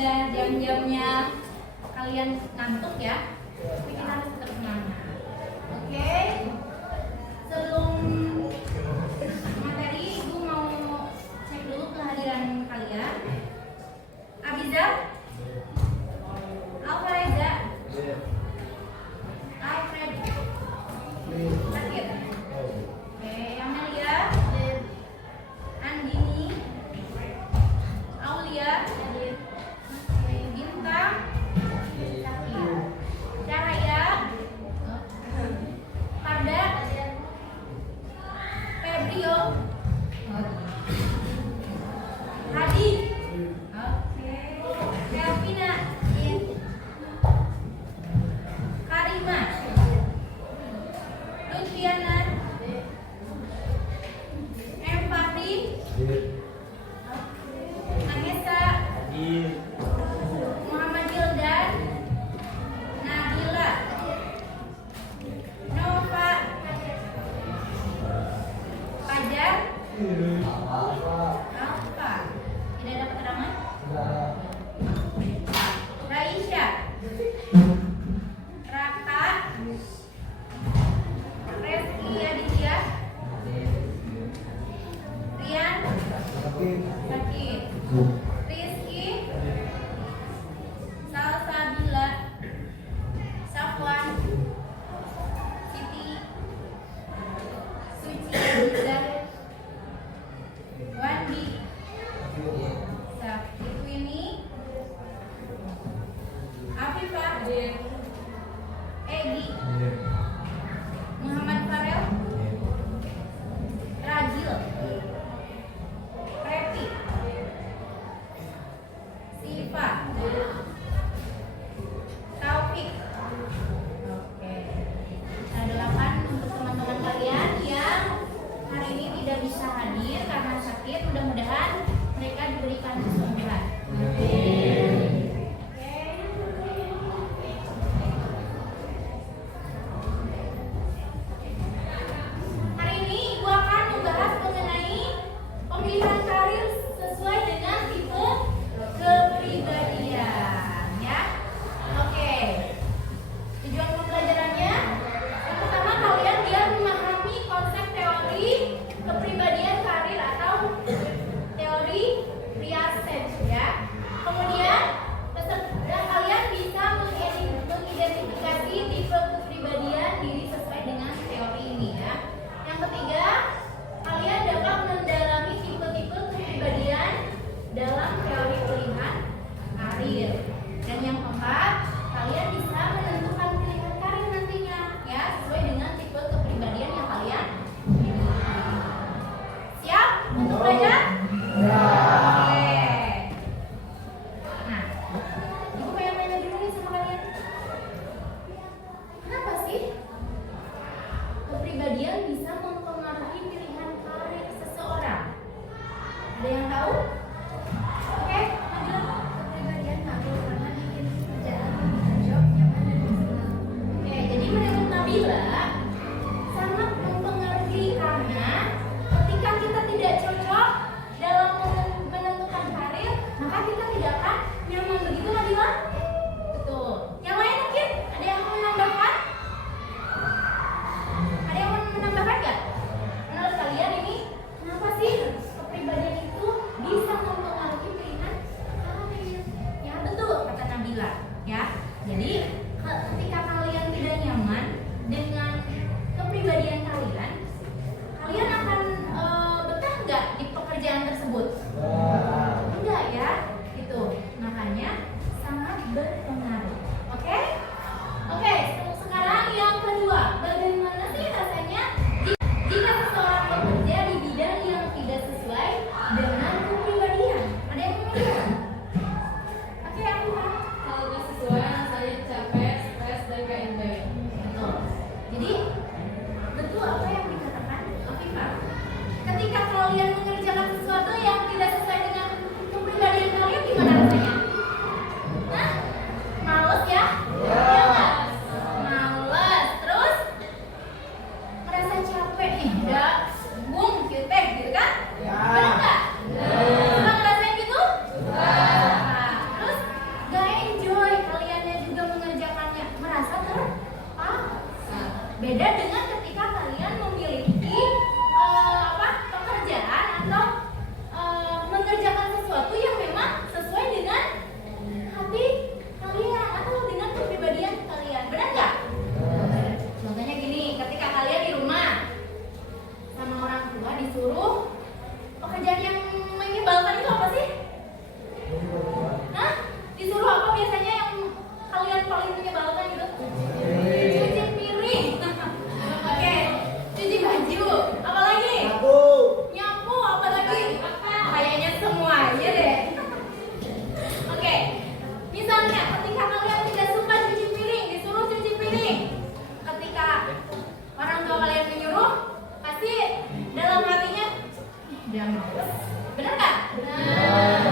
sudah jam-jamnya kalian ngantuk ya, tapi kita harus tetap semangat. Oke? Sebelum materi, Ibu mau cek dulu kehadiran kalian. Abiza, Alfareza, Alfred, Sakit. Oke, Amelia, Andini, Aulia, Bintang, Sakit, Cahaya, Parda, Febrio, Hadi, oke, Kelvina, Karima, Lutfiana, Empati, Anessa, Muhammad Hildan, Nabila, Nova, Fajar, Alfa. Tidak ada keterangan? Raisya, Raka, Reski Aditya, Rian, Sakit, Rizky, Salsabila, Safwan, Siti, Suci Aziza, Wandi, Sakit Winnie, Afifah, Egi, Muhammad Farel, Rajil, Repi, Siva, Taufik. Oke. Ada 8 untuk teman-teman kalian yang hari ini tidak bisa hadir karena sakit. Mudah-mudahan mereka diberikan kesembuhan. Hari ini Ibu akan membahas mengenai pemilihan karir sesuai dengan tipe kepribadian, ya. Oke. Tujuan pembelajarannya, yang pertama kalian biar memahami konsep teori kepribadian karir atau teori Piaget, ya. Kemudian peserta kalian bisa mengidentifikasi tipe kepribadian diri sesuai dengan teori ini, ya. Yang ketiga, kalian dapat mendalami tipe-tipe kepribadian dalam teori pilihan karir. Dan yang keempat, kalian bisa menentukan pilihan karir nantinya, ya, sesuai dengan tipe kepribadian yang kalian miliki. Siap untuk belajar? Oke. Nah, Ibu pengen tanya dulu nih sama kalian. Kenapa sih kepribadian bisa mempengaruhi pilihan karir seseorang? Ada yang tahu? Oke, Nabila. Kepribadian ngaruh karena bikin kerjaan job nyaman dan personal. Oke, jadi menurut Nabila sangat mempengaruhi karena ketika kita tidak cocok dalam menentukan karir, maka kita tidak akan nyaman. Begitu Nabila? Betul. Yang lain mungkin ada yang mau menambahkan? Ada yang mau menambahkan nggak? Menurut kalian ini kenapa sih kepribadian itu bisa mempengaruhi pilihan karir? Ya betul kata Nabila, ya. Jadi ketika kalian tidak nyaman dengan kepribadian kalian, kalian akan betah nggak di pekerjaan tersebut? Enggak ya, itu makanya sangat berpengaruh. Oke? Oke, sekarang yang kedua, bagaimana sih rasanya jika seseorang bekerja di bidang yang tidak sesuai dengan kepribadian? Ada yang mau menjawab? Oke, aku mau. Kalau nggak sesuai, rasanya capek, stres, dan gak enjoy. Betul. Jadi betul apa yang dikatakan Afifah. Ketika kalian mengerjakan sesuatu yang tidak sesuai dengan pekerjaan yang menyebalkan itu apa sih? Hah? Disuruh apa biasanya yang kalian paling menyebalkan gitu? Cuci piring. Oke, cuci baju. Apa lagi? Nyapu. Apa lagi? Kayaknya semua aja deh. Oke, misalnya ketika kalian tidak suka cuci piring, disuruh cuci piring. Ketika orang tua kalian menyuruh, pasti dalam hatinya dia males. Benar nggak? Benar.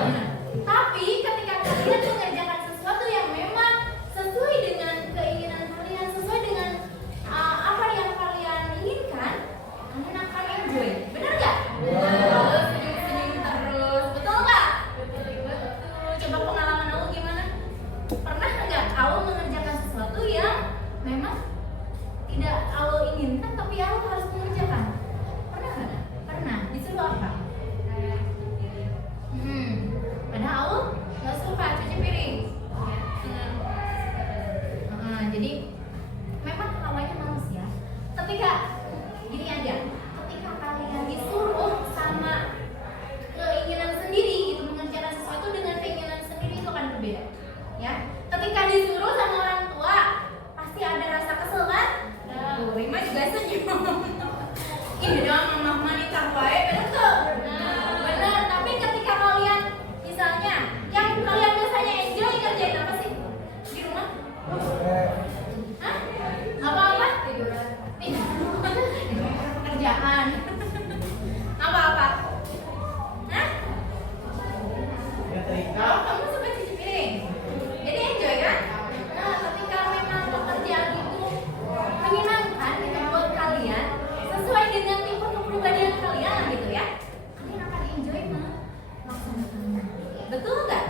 Tapi ketika kalian mengerjakan sesuatu yang memang sesuai dengan keinginan kalian, sesuai dengan apa yang kalian inginkan, kalian akan enjoy. Benar nggak? Benar. Senyum-senyum terus, betul nggak? Betul. Coba pengalaman aku gimana? Pernah nggak aku mengerjakan sesuatu yang memang tidak aku inginkan, tapi aku harus mengerjakan? Pernah nggak? Pernah. Disuruh apa? Padahal aku nggak suka cuci piring. Jadi memang awalnya males ya. Ketika gini aja, ketika kalian disuruh sama keinginan sendiri gitu, mengerjakan sesuatu dengan keinginan sendiri itu akan berbeda. Ya, ketika disuruh sama orang tua pasti ada rasa kesel kan? Rima juga senyum. Ini dong mama nih tampaknya bener tuh. Bener. Tapi ketika kalian misalnya yang kalian biasanya enjoy kerjain apa sih di rumah? Hah? Apa-apa? Tiduran. Pekerjaan. Apa-apa? Hah? Oh, kamu suka cuci piring. Jadi enjoy kan? Nah, ketika memang pekerjaan itu menyenangkan gitu buat kalian, sesuai dengan tipe kepribadian kalian gitu ya, kalian akan enjoy melaksanakannya. Betul nggak?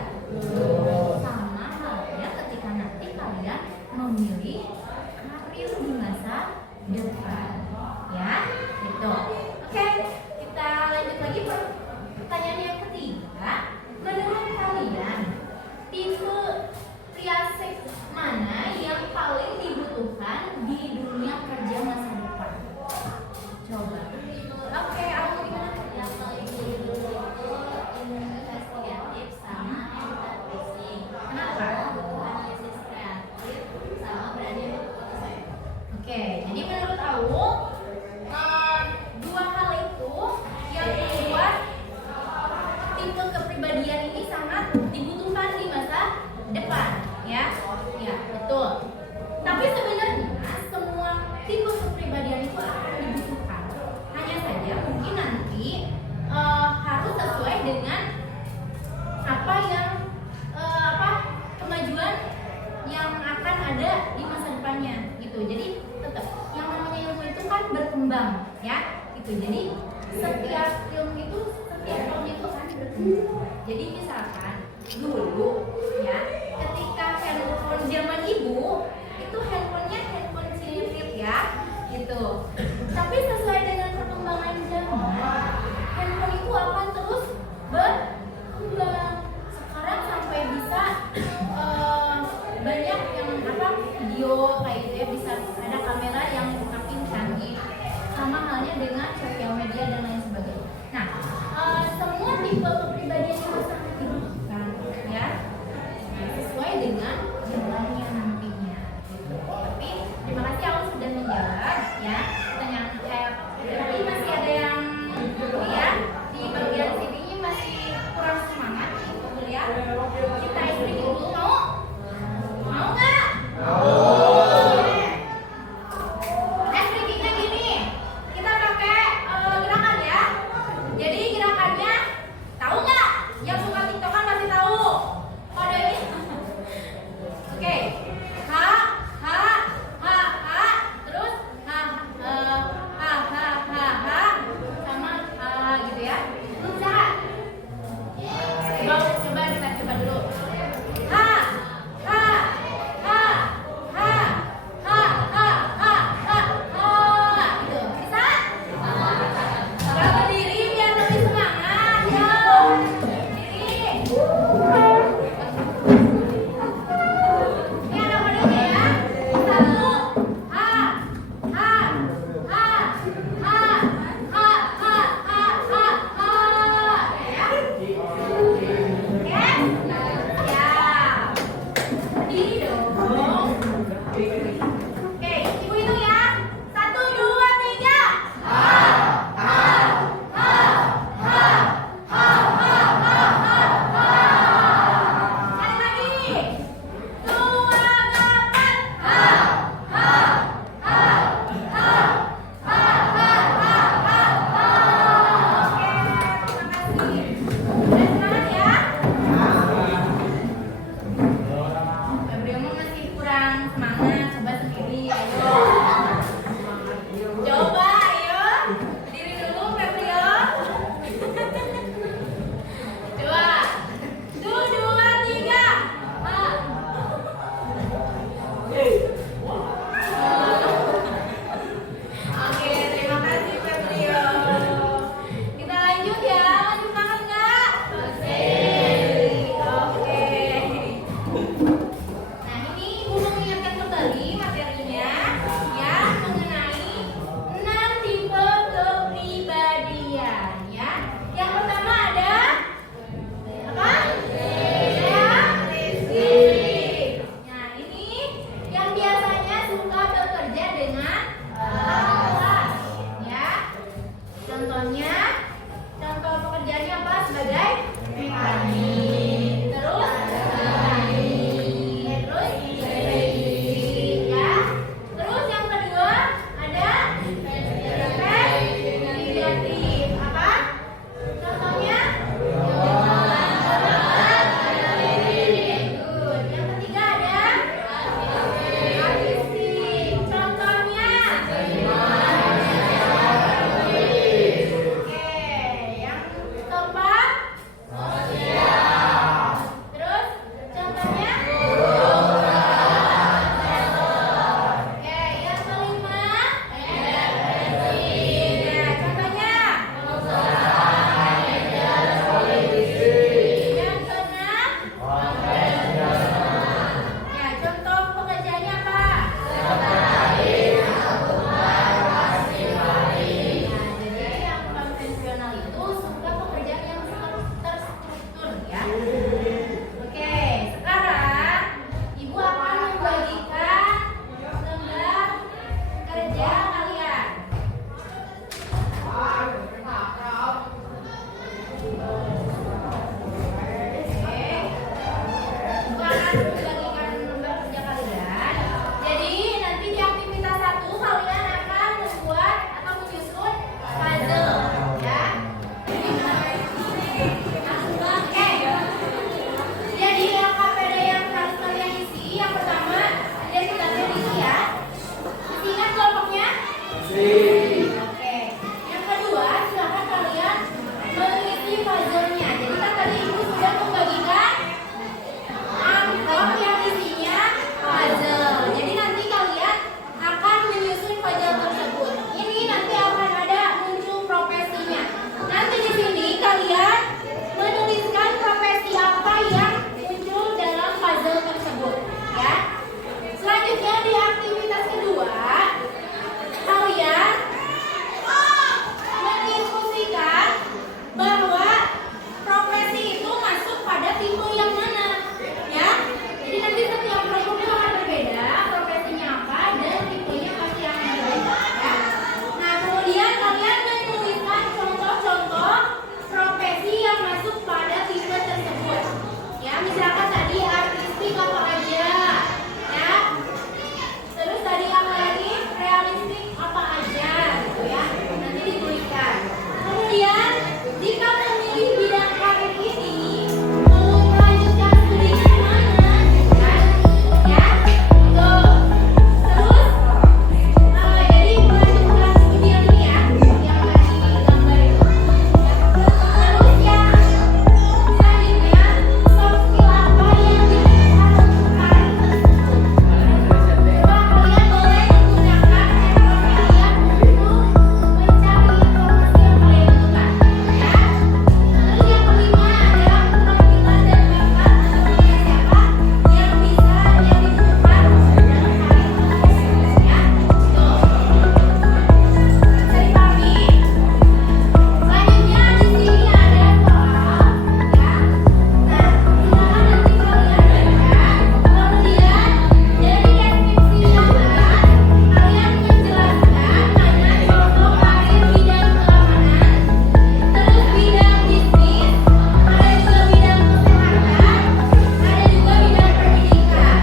Sama halnya ketika nanti kalian memilih karir di masa depan, ya, gitu. Oke, kita lanjut lagi pertanyaan yang ketiga. Menurut kalian, tipe pria seks mana yang paling dibutuhkan di dunia kerja masa depan? Coba. Oke, aku gimana? Yang paling dibutuhkan itu investigatif sama enterprising. Kenapa? Analisis kreatif sama berani berproses. Oke, jadi menurut aku dua hal itu yang membuat tipe kepribadian ini sangat dibutuhkan di masa depan, ya, ya betul. Tapi sebenarnya semua tipe kepribadian itu akan dibutuhkan. Hanya saja mungkin nanti harus sesuai dengan apa yang kemajuan yang akan ada di masa depannya gitu. Jadi tetap yang namanya ilmu itu kan berkembang ya gitu. Jadi setiap ilmu itu setiap tahun itu kan berkembang. Jadi misalkan dulu ya ketika handphone zaman ibu itu handphonenya handphone cirit ya gitu. Tapi sesuai dengan perkembangan zaman handphone itu akan terus berkembang. Sekarang sampai bisa banyak yang video kayak gitu ya, bisa ada kamera yang makin canggih, sama halnya dengan sosial media dan lain sebagainya. Nah, semua tipe kepribadian itu sangat dibutuhkan ya, sesuai dengan jalannya nantinya gitu. Tapi terima kasih aku sudah menjawab ya pertanyaan saya. Berarti masih ada yang ya di bagian membagikan lembar kerja kalian. Jadi nanti di aktivitas 1 kalian akan membuat atau menyusun puzzle, ya. Oke. Jadi LKPD yang harus kalian isi, yang pertama ada tugasnya diisi ya. Masih ingat kelompoknya? Oke. Yang kedua, silakan kalian mengisi puzzle-nya. Jadi kan tadi Ibu sudah membagikan amplop yang isinya puzzle. Jadi nanti kalian akan menyusun puzzle tersebut. Ini nanti akan ada muncul profesinya. Nanti di sini kalian menuliskan profesi apa yang muncul dalam puzzle tersebut, ya. Selanjutnya di aktivitas kedua, kalian mendiskusikan bahwa profesi itu masuk pada tipe yang mana, ya. Jadi nanti setiap kelompok itu akan berbeda profesinya apa dan tipenya pasti akan berbeda, ya. Nah, kemudian kalian menuliskan contoh-contoh profesi yang masuk pada tipe tersebut, ya. Misalkan tadi artistik apa aja, ya. Terus tadi apa lagi? Realistik apa aja, gitu ya. Nanti dituliskan. Kemudian jika memilih bidang karir ini mau melanjutkan studinya mana, kan? Ya, tuh. Terus, jadi melanjutkan studi yang ini ya, yang tadi gambar itu. Terus yang selanjutnya soft skill apa yang dibutuhkan untuk karir tersebut. Coba kalian boleh menggunakan handphone kalian untuk mencari informasi yang kalian butuhkan, ya. Terus yang kelima adalah keterampilan dan bakat atau punya siapa yang dibutuhkan dalam karir tersebut, ya. Tuh. Bisa dipahami? Selanjutnya di sini ada soal, ya. Nah, silakan nanti kalian baca. Kemudian dari deskripsi yang ada, kalian menjelaskan mana contoh karir bidang keamanan, terus bidang bisnis, ada juga bidang kesehatan, ada juga bidang pendidikan,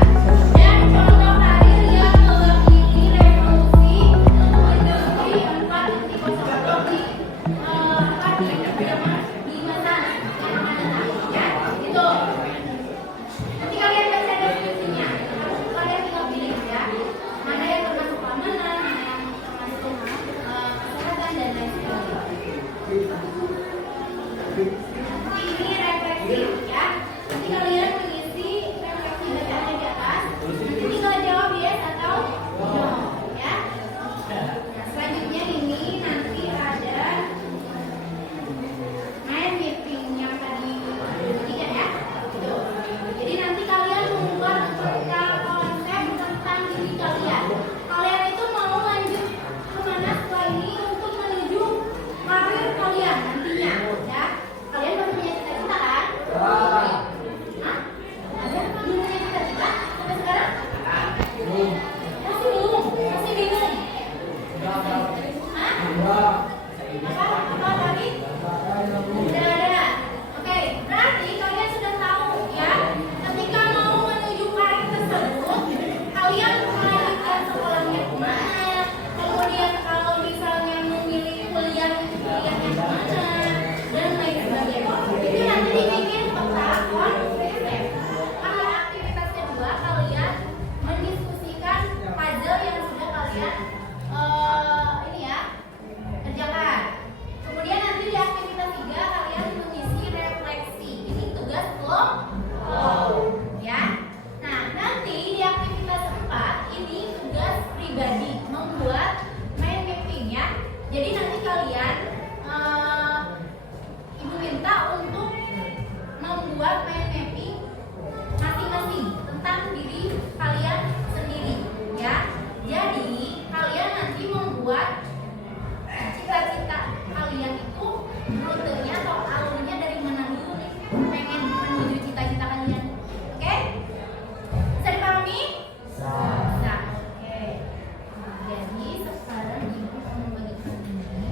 dan contoh karir yang mewakili revolusi industri 4.0 di masa yang akan datang, ya. Gitu. Nanti kalian baca deskripsinya. Kalian tinggal pilih ya, mana yang termasuk keamanan, mana yang termasuk kesehatan dan lain sebagainya. Ini refleksi ya. Nanti kalian mengisi refleksi bacaannya di atas. Nanti tinggal jawab yes atau no, ya. Nah, selanjutnya ini nanti ada main meeting yang tadi ketiga ya. Tuh. Jadi nanti kalian membuat peta konsep tentang diri kalian. Kalian itu mau lanjut kemana setelah ini untuk menuju karir kalian nantinya, ya. Kalian baru punya cita-cita kan? Hah? Ada? Belum punya cita-cita sampai sekarang? Masih belum? Masih bingung? Hah? Apa tadi? Sudah ada. Oke, berarti kalian sudah tahu ya. Ketika mau menuju karir tersebut, kalian melanjutkan sekolahnya kemana. Kemudian kalau misalnya memilih kuliah itu kuliahnya kemana dan lain sebagainya. Itu nanti dibikin peta konsep. Kalau aktivitas kedua kalian mendiskusikan puzzle yang sudah kalian ini ya kerjakan. Kemudian nanti di aktivitas 3 kalian mengisi refleksi. Ini tugas kelompok, ya. Nah, nanti di aktivitas 4 ini tugas pribadi membuat mind mapping ya. Jadi nanti kalian Ibu minta untuk membuat mind mapping masing-masing tentang diri kalian sendiri, ya. Jadi kalian nanti membuat cita-cita kalian itu rutenya atau alurnya dari mana dulu nih, pengen menuju cita-cita kalian. Oke? Bisa dipahami? Bisa. Oke. Jadi sekarang Ibu membagikan ini.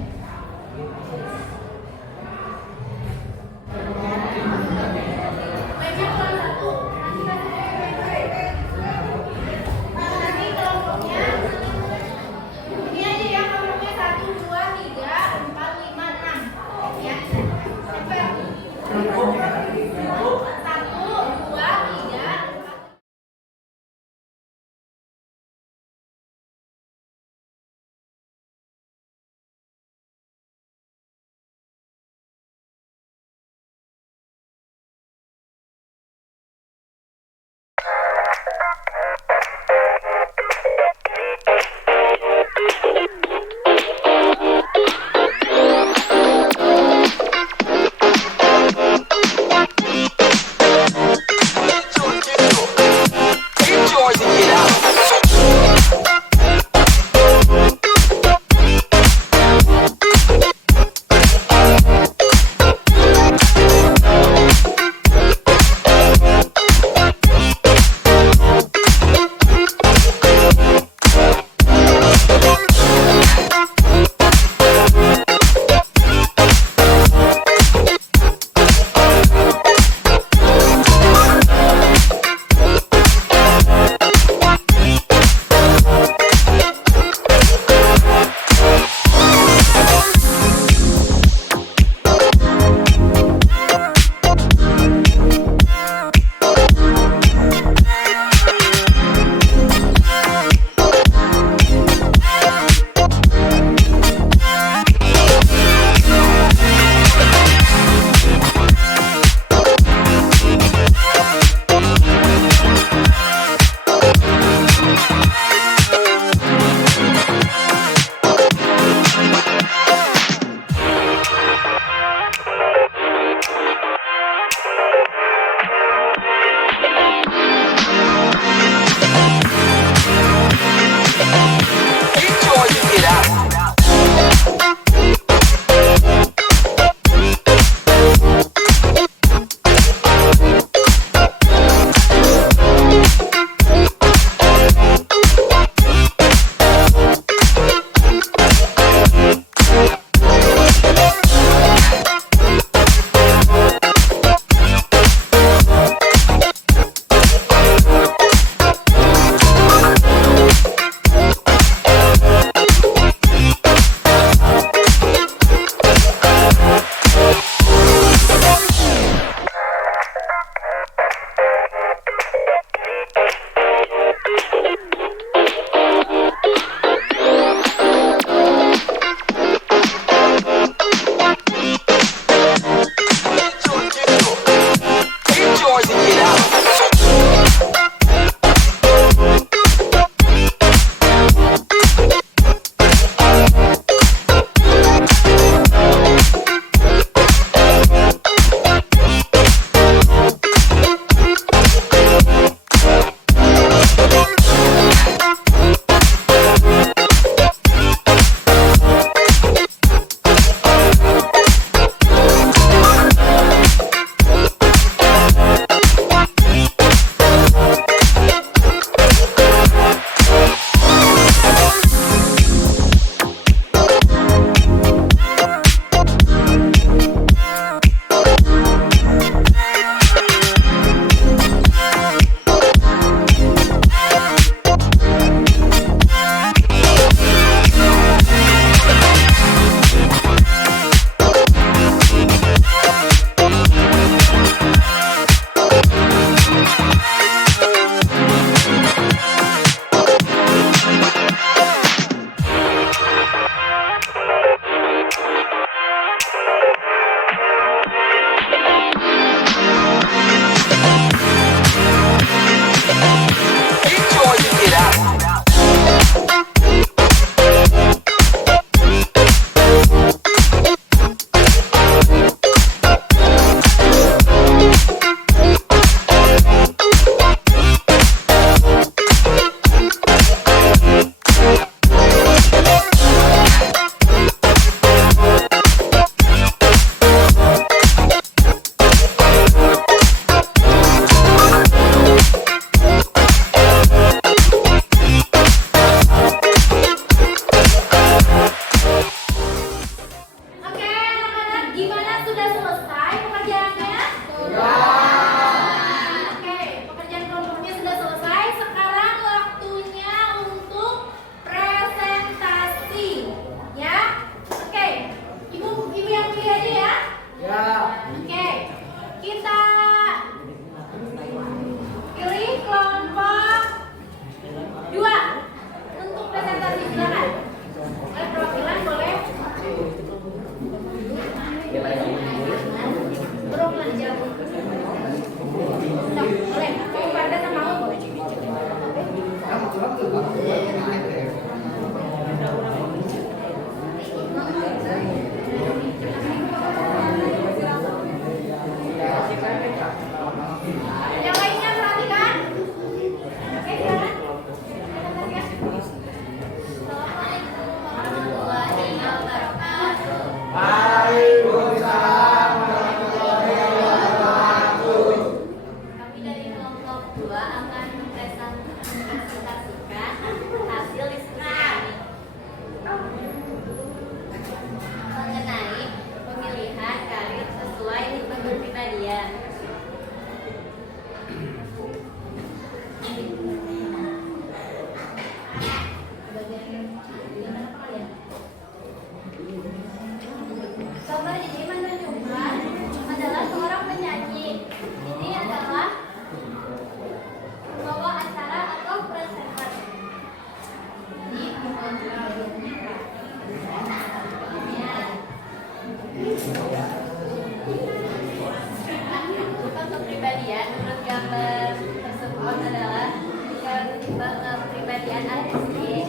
dan artistik.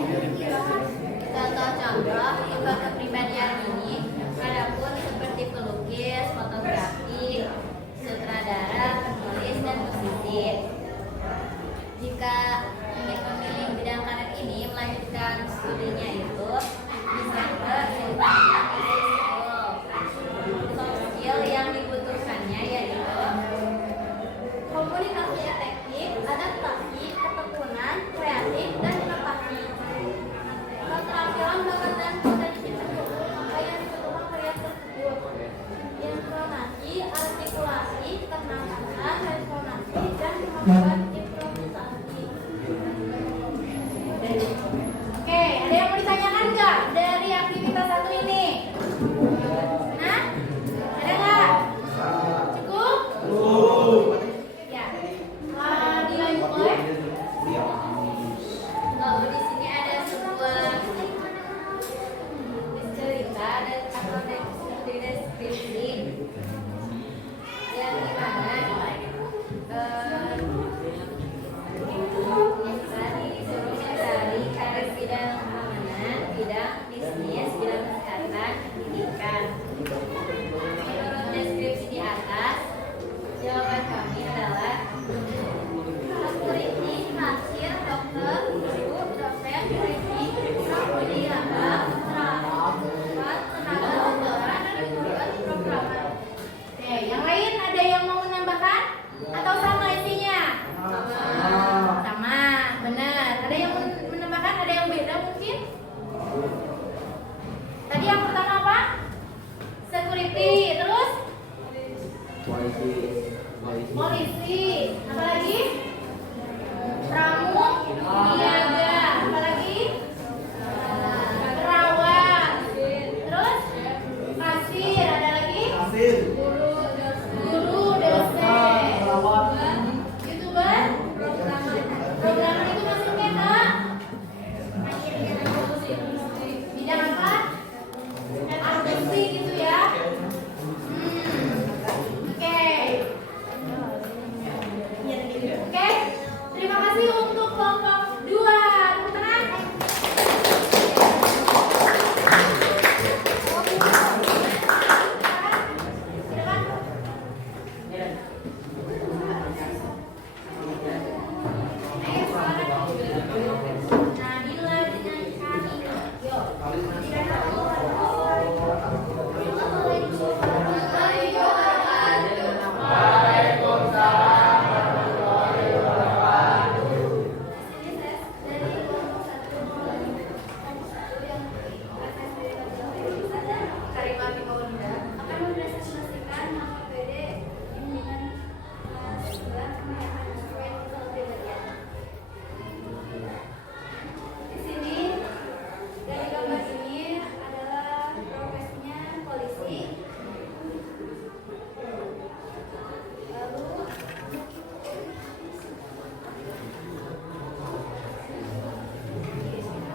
Contoh-contoh sifat kepribadian ini adapun seperti pelukis, fotografi, sutradara, penulis, dan musisi. Jika ingin memilih bidang karir ini, melanjutkan studinya itu bisa ke jenjang school. Soft skill yang dibutuhkannya yaitu komunikasi efektif, adaptasi, ketekunan, kreatif, dan inovasi. Keterampilan bakat dan potensi pendukung apa yang dibutuhkan karya tersebut. Intonasi, artikulasi, ketangkasan, resonansi, dan kemampuan improvisasi. Oke, ada yang mau ditanyakan nggak dari aktivitas satu ini? Nah, ada nggak? Cukup? Ya. Dilanjut boleh? Lalu di sini ada sebuah cerita dan atau deskripsi yang dimana tadi disuruh mencari karir bidang keamanan, bidang bisnis, bidang kesehatan, pendidikan. Menurut deskripsi di atas, jawaban kami adalah security, kasir, dokter, guru, dosen, polisi, pengemudi lambang, perawat, tenaga honorer, dan programmer. Oke, yang lain ada yang mau menambahkan? Atau sama isinya? Sama, benar. Ada yang menambahkan? Ada yang beda mungkin? Tadi yang pertama apa? Security, terus? Polisi, apa lagi? Pramugara, apa lagi? Perawat, terus? Kasir, ada lagi? Guru, dosen, YouTuber, programmer itu masuknya ke bidang apa? Artistik gitu ya. Oke. Oke. Terima kasih untuk kelompok 2. Tepuk tangan. Silakan. Nabila dengan kami. Yuk. Karimah Bimaulinda akan mempresentasikan HPD bimbingan kelas 11 pengembangan aspek kepribadian. Di sini dari gambar ini adalah profesinya polisi. Lalu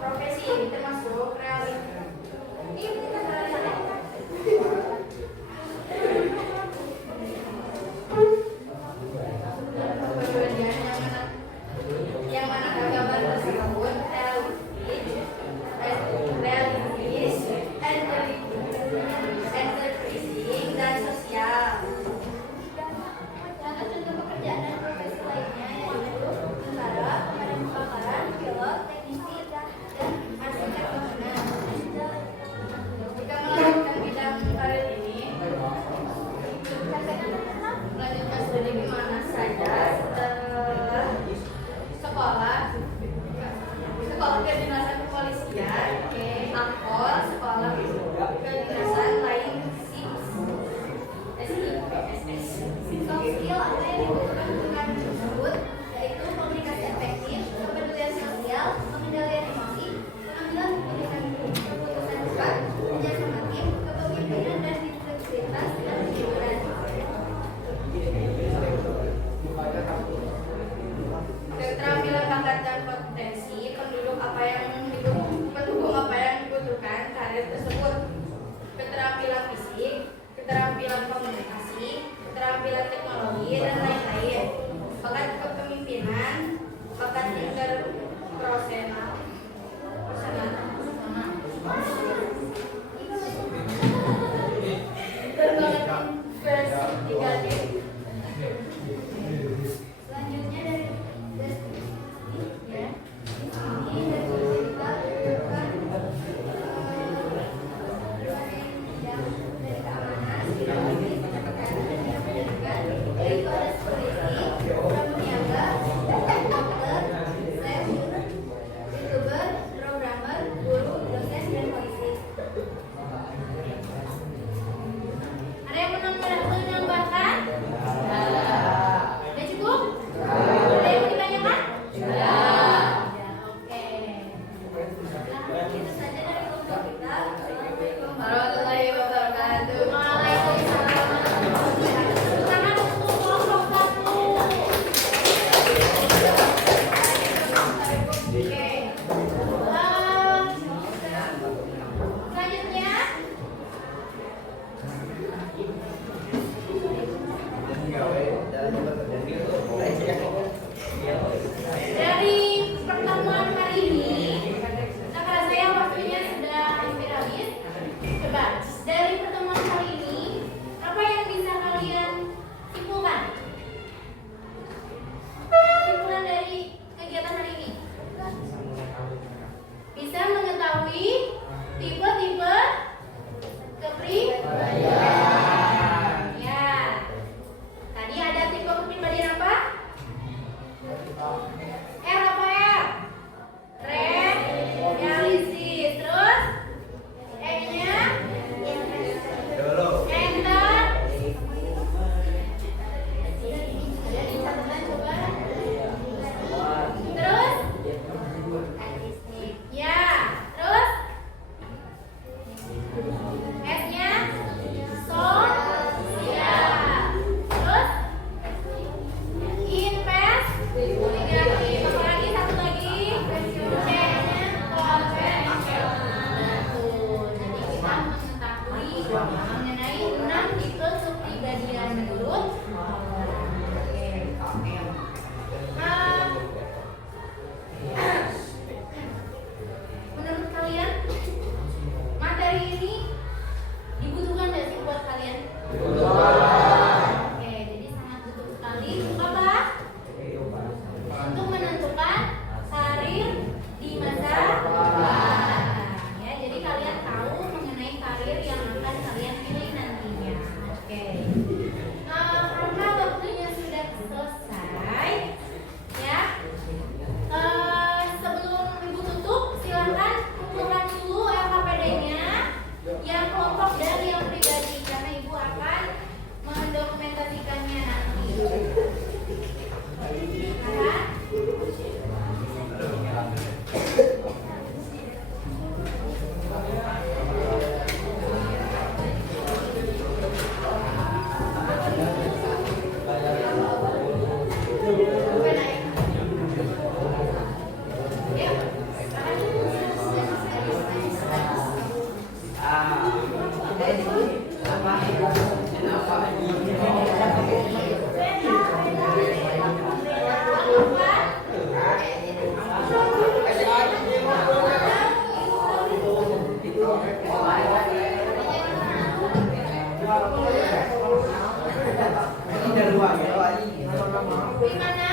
profesi ini termasuk realitas. Ini bukan realitas. Yang mana gambar tersebut realistis, enterprising, dan sosial. Contoh-contoh pekerjaan dan profesi lainnya yaitu tentara, pemadam kebakaran, pilot, teknisi, dan arsitek bangunan. Jika melanjutkan bidang karir ini, melanjutkan studi di mana saja setelah sekolah kedinasan kepolisian, akpol, sekolah kedinasan lain SIPSS. Soft skill apa yang dibutuhkan untuk karir tersebut yaitu komunikasi efektif, kepedulian sosial, pengendalian emosi, pengambilan keputusan cepat, kerjasama tim, kepemimpinan, dan integritas dan kejujuran. Keterampilan bakat dan potensi pendukung apa yang dibutuhkan karir tersebut. Keterampilan fisik, keterampilan komunikasi, keterampilan teknologi, dan lain-lain. Gimana?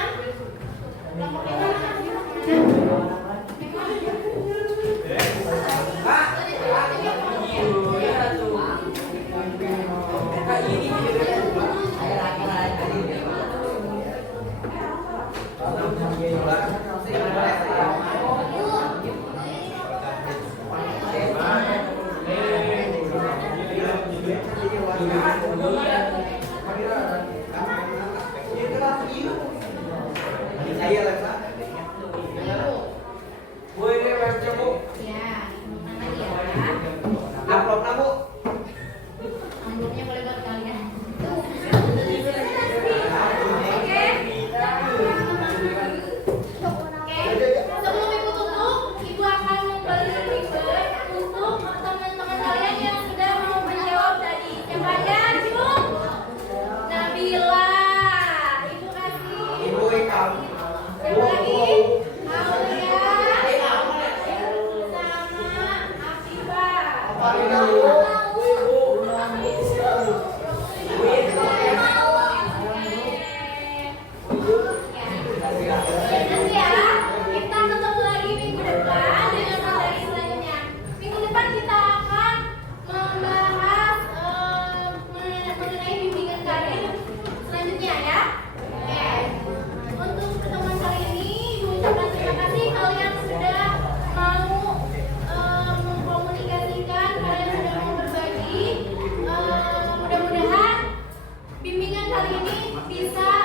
Kelompok bisa